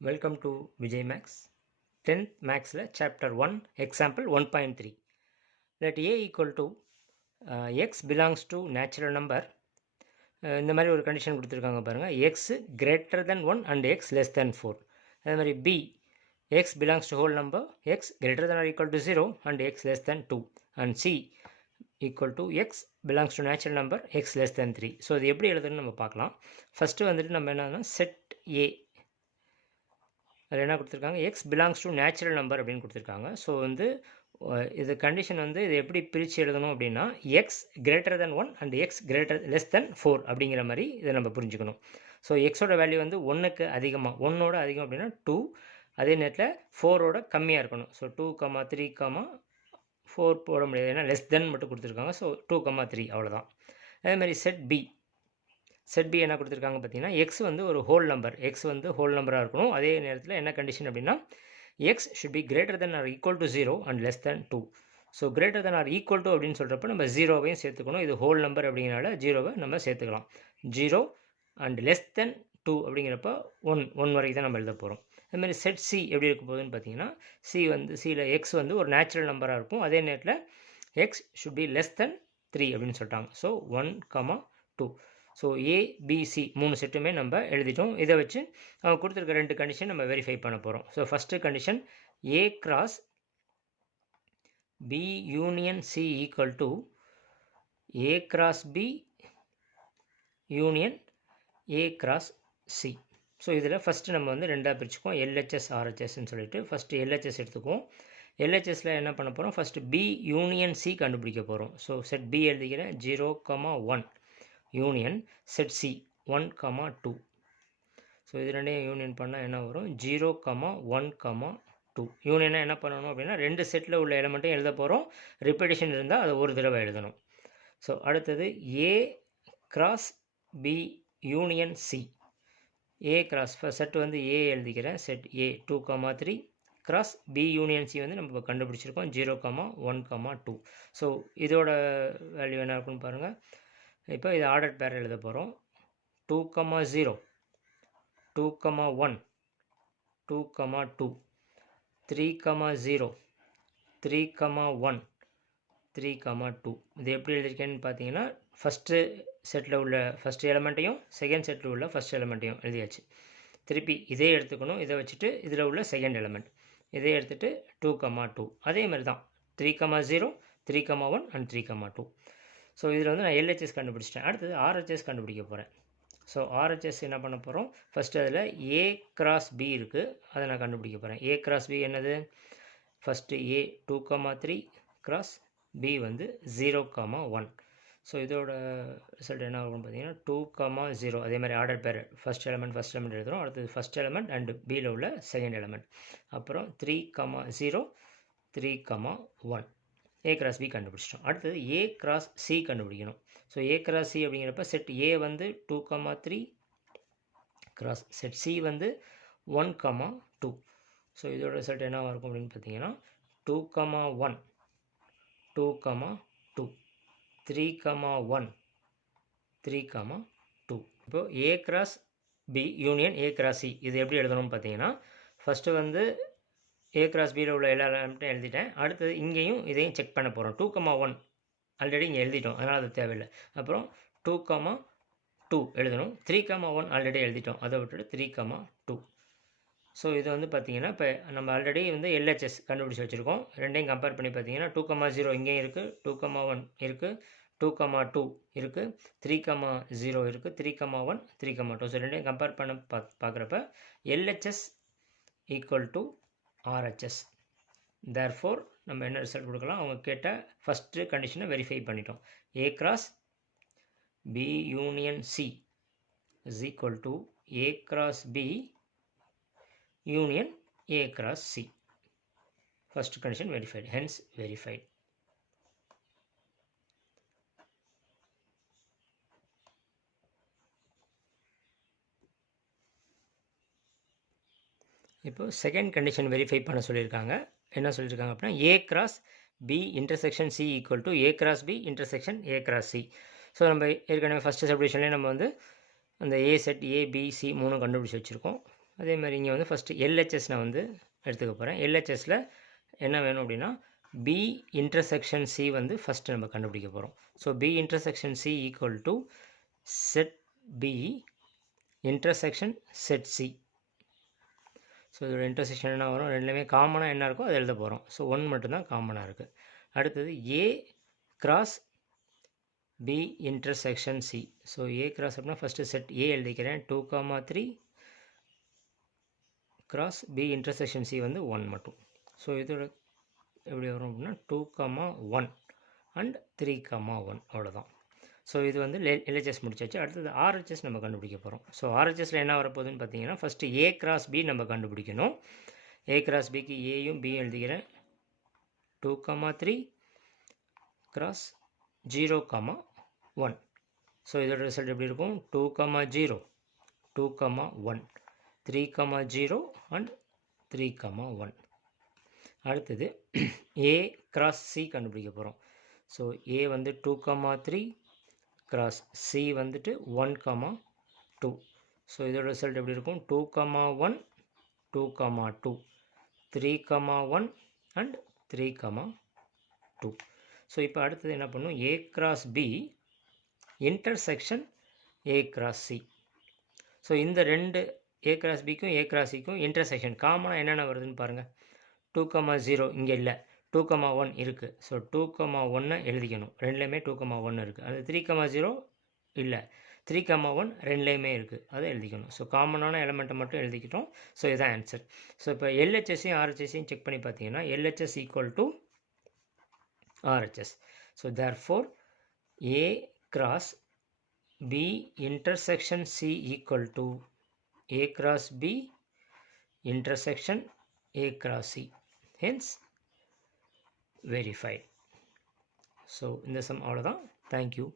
Welcome to Vijay Max. 10th Max Chapter 1 Example 1.3. Let A equal to x belongs to natural number. இந்த மாதிரி ஒரு condition கொடுத்துருக்காங்க பாருங்கள். X greater than 1 and X less than 4. அதே மாதிரி B X belongs to whole number X greater than or equal to 0 and X less than 2 and C equal to X belongs to natural number X less than 3. So இது எப்படி எழுதுன்னு நம்ம பார்க்கலாம். First வந்துட்டு நம்ம என்னன்னா set ஏ அதில் என்ன கொடுத்துருக்காங்க, X belongs to natural number அப்படின்னு கொடுத்துருக்காங்க. ஸோ வந்து இது கண்டிஷன் வந்து இது எப்படி பிரித்து எழுதணும் அப்படின்னா X greater than 1 and X greater less than 4 அப்படிங்கிற மாதிரி இதை நம்ம புரிஞ்சுக்கணும். ஸோ எக்ஸோட வேல்யூ வந்து 1க்கு அதிகமாக, 1ஓட அதிகம் அப்படின்னா 2, அதே நேரத்தில் 4ஓட கம்மியாக இருக்கணும். ஸோ 2, 3, 4 போட முடியாது, ஏன்னா லெஸ் தென் மட்டும் கொடுத்துருக்காங்க. ஸோ 2, 3 அவ்வளோதான். அதே மாதிரி செட் பி என்ன கொடுத்துருக்காங்க பார்த்தீங்கன்னா எக்ஸ் வந்து ஒரு ஹோல் நம்பர், எக்ஸ் வந்து ஹோல் நம்பராக இருக்கணும். அதே நேரத்தில் என்ன கண்டிஷன் அப்படின்னா X should be greater than or equal to 0 and less than 2. So greater than or equal to அப்படின்னு சொல்கிறப்ப நம்ம 0வையும் சேர்த்துக்கணும். இது ஹோல் நம்பர் அப்படிங்கிறனால 0வை நம்ம சேர்த்துக்கலாம். 0 அண்ட் லெஸ் தென் 2 அப்படிங்கிறப்ப 1 வரைக்கும் தான் நம்ம எழுத போகிறோம். அதுமாதிரி செட் சி எப்படி இருக்க போகுதுன்னு பார்த்தீங்கன்னா சியில் எக்ஸ் வந்து ஒரு நேச்சுரல் நம்பராக இருக்கும். அதே நேரத்தில் X should B less than 3 அப்படின்னு சொல்லிட்டாங்க. ஸோ 1, 2. ஸோ ஏபிசி 3 செட்டுமே நம்ம எழுதிட்டோம். இதை வச்சு அவங்க கொடுத்துருக்க 2 கண்டிஷன் நம்ம வெரிஃபை பண்ண போகிறோம். So first condition A cross B union C equal to A cross B union A cross C. So இதில் ஃபஸ்ட்டு நம்ம வந்து ரெண்டாக பிரிச்சுக்குவோம், எல்ஹெச்எஸ் ஆர்ஹெச்எஸ்ன்னு சொல்லிட்டு. ஃபஸ்ட்டு எல்ஹெச்எஸ் எடுத்துக்குவோம். எல்ஹெச்எஸில் என்ன பண்ண போகிறோம், ஃபஸ்ட்டு பி யூனியன் சி கண்டுபிடிக்க போகிறோம். ஸோ செட் பி எழுதிக்கிறேன் 0, 1 யூனியன் செட் சி 1, 2. ஸோ இது ரெண்டையும் யூனியன் பண்ணால் என்ன வரும், 0, 1, 2. யூனியனாக என்ன பண்ணணும் அப்படின்னா 2 செட்டில் உள்ள எலமெண்ட்டையும் எழுத போகிறோம். ரிப்பீட்டேஷன் இருந்தால் அதை ஒரு தடவை எழுதணும். ஸோ அடுத்தது A cross B union C. A cross set வந்து ஏ எழுதிக்கிறேன், set A 2, 3 cross B union C வந்து நம்ம இப்போ கண்டுபிடிச்சிருக்கோம் 0, 1, 2. ஸோ இதோட வேல்யூ என்ன இருக்குன்னு பாருங்கள். இப்போ இது ஆர்டர் பேர் எழுத போகிறோம். 2, 0, 2, 1, 2, 2, 3, 0, 3, 1, 3, 2. இது எப்படி எழுதியிருக்கேன்னு பார்த்தீங்கன்னா ஃபஸ்ட்டு செட்டில் உள்ள ஃபஸ்ட் எலமெண்ட்டையும் செகண்ட் செட்டில் உள்ள ஃபஸ்ட் எலமெண்ட்டையும் எழுதியாச்சு. திருப்பி இதே எடுத்துக்கணும். இதை வச்சுட்டு இதில் உள்ள செகண்ட் எலமெண்ட் இதே எடுத்துகிட்டு 2, 2. அதே மாதிரி தான் 3, 0, 3, 1 அண்ட் 3, 2. ஸோ இதில் வந்து நான் எல்ஹெச்எஸ் கண்டுபிடிச்சிட்டேன். அடுத்தது ஆர்ஹெச்எஸ் கண்டுபிடிக்க போகிறேன். ஸோ ஆர்ஹெச்எஸ் என்ன பண்ண போகிறோம், ஃபஸ்ட்டு அதில் ஏ கிராஸ் பி இருக்குது, அதை நான் கண்டுபிடிக்க போகிறேன். ஏ கிராஸ் பி என்னது, ஃபஸ்ட்டு ஏ 2, 3 கிராஸ் பி வந்து 0, 1. ஸோ இதோட ரிசல்ட் என்ன ஆகும்னு பார்த்தீங்கன்னா 2, 0. அதே மாதிரி ஆர்டர் பேர் ஃபஸ்ட் எலமெண்ட் எழுதுகிறோம். அடுத்தது ஃபஸ்ட் எலமெண்ட் அண்டு பியில் உள்ள செகண்ட் எலமெண்ட். அப்புறம் 3, 0, 3, 1. ஏ கிராஸ் பி கண்டுபிடிச்சிட்டோம். அடுத்தது ஏ கிராஸ் சி கண்டுபிடிக்கணும். ஸோ ஏ கிராஸ் சி அப்படிங்கிறப்ப செட் ஏ வந்து 2, 3 கிராஸ் செட் சி வந்து 1, 2. ஸோ இதோட ரிசல்ட் என்னவாக இருக்கும் அப்படின்னு பார்த்தீங்கன்னா 2, 1, 2, 2, 3, 1, 3, 2. இப்போ A cross B union A cross C இது எப்படி எழுதணும்னு பார்த்தீங்கன்னா ஃபஸ்ட்டு வந்து ஏ கிராஸ் பியில் உள்ள எல்லா எலமெண்ட்டும் எழுதிட்டேன். அடுத்தது இங்கேயும் இதையும் செக் பண்ண போகிறோம். 2, 1 ஆல்ரெடி இங்கே எழுதிட்டோம், அதனால் அது தேவையில்லை. அப்புறம் 2, 2 எழுதணும். 3, 1 ஆல்ரெடி எழுதிட்டோம், அதை விட்டுட்டு 3, 2. ஸோ இது வந்து பார்த்தீங்கன்னா இப்போ நம்ம ஆல்ரெடி வந்து எல்ஹெச்எஸ் கண்டுபிடிச்சி வச்சுருக்கோம். ரெண்டையும் கம்பேர் பண்ணி பார்த்தீங்கன்னா 2, 0 இங்கேயும் இருக்குது, 2, 1 இருக்குது, 2, 2 இருக்குது, 3, 0 இருக்குது, 3, 1, 3, 2. ஸோ ரெண்டையும் கம்பேர் பண்ண பார்க்குறப்ப LHS equal to RHS. Therefore நம்ம என்ன ரிசல்ட் கொடுக்கலாம், அவங்க கேட்ட ஃபஸ்ட்டு கண்டிஷனை வெரிஃபை பண்ணிட்டோம். A cross B union C is equal to A cross B union A cross C. First condition verified, hence verified. இப்போ செகண்ட் கண்டிஷன் வெரிஃபை பண்ண சொல்லியிருக்காங்க. என்ன சொல்லியிருக்காங்க அப்படின்னா A cross B intersection C equal to A cross B intersection A cross C. So நம்ம ஏற்கனவே first சப்டிவிஷன்லேயே நம்ம வந்து அந்த A set A B C 3 கண்டுபிடிச்சி வச்சுருக்கோம். அதே மாதிரி இங்கே வந்து ஃபஸ்ட்டு எல்ஹெச்எஸ் நான் வந்து எடுத்துக்க போகிறேன். எல்ஹெச்எஸில் என்ன வேணும் அப்படின்னா பி இன்டர்செக்ஷன் சி வந்து ஃபஸ்ட்டு நம்ம கண்டுபிடிக்க போகிறோம். So B intersection C equal to set B intersection set C. So இதோட இன்டர்செக்ஷன் என்ன வரும், ரெண்டுலேயுமே காமனாக என்ன இருக்கோ அதை எழுத போகிறோம். ஸோ 1 மட்டும்தான் காமனாக இருக்குது. அடுத்தது A cross B intersection C. So A cross அப்படின்னா ஃபஸ்ட்டு செட் ஏ எழுதிக்கிறேன். 2, 3 கிராஸ் பி இன்டர்செக்ஷன் சி வந்து 1 மட்டும். ஸோ இதோட எப்படி வரும் அப்படின்னா 2, 1 அண்ட் 3, 1 அவ்வளோதான். ஸோ இது வந்து எல்ஹெச்எஸ் முடிச்சாச்சு. அடுத்தது ஆர்ஹெச்எஸ் நம்ம கண்டுபிடிக்க போகிறோம். ஸோ ஆர்ஹெச்எஸில் என்ன வரப்போகுதுன்னு பார்த்தீங்கன்னா ஃபஸ்ட்டு ஏ கிராஸ் பி நம்ம கண்டுபிடிக்கணும். ஏ கிராஸ் பிக்கு ஏயும் பியும் எழுதிக்கிறேன். 2, 3 கிராஸ் 0, 1. ஸோ இதோட ரிசல்ட் எப்படி இருக்கும் 2, 0 2, 1 3, 0 அண்ட் 3, 1. அடுத்தது ஏ கிராஸ் சி கண்டுபிடிக்க போகிறோம். ஸோ ஏ வந்து 2, 3 கிராஸ் சி வந்துட்டு 1, 2. ஸோ இதோட ரிசல்ட் எப்படி இருக்கும் 2, 1 2, 2 3, 1 அண்ட் 3, 2. ஸோ இப்போ அடுத்தது என்ன பண்ணும் A cross B intersection A cross C. So இந்த ரெண்டு ஏ கிராஸ் பிக்கும் ஏ கிராஸ் சிக்கும் இன்டர்செக்ஷன் காமனாக என்னென்ன வருதுன்னு பாருங்கள். 2, 0 இங்கே இல்லை, 2, 1 இருக்குது. ஸோ 2, 1 எழுதிக்கணும். ரெண்டுலேயுமே 2, 1 இருக்குது. அது 3, 0 இல்லை, 3, 1 ரெண்டுலேயுமே இருக்குது, அதை எழுதிக்கணும். ஸோ காமனான எலமெண்ட்டை மட்டும் எழுதிக்கிட்டோம். ஸோ இதுதான் ஆன்சர். ஸோ இப்போ எல்ஹெச்எஸ்ஸையும் ஆர்ஹெச்எஸ்ஸையும் செக் பண்ணி பார்த்தீங்கன்னா LHS equal to RHS. So therefore A cross B intersection C equal to A cross B intersection A cross C, hence verified. So in the sum all of that. Thank you.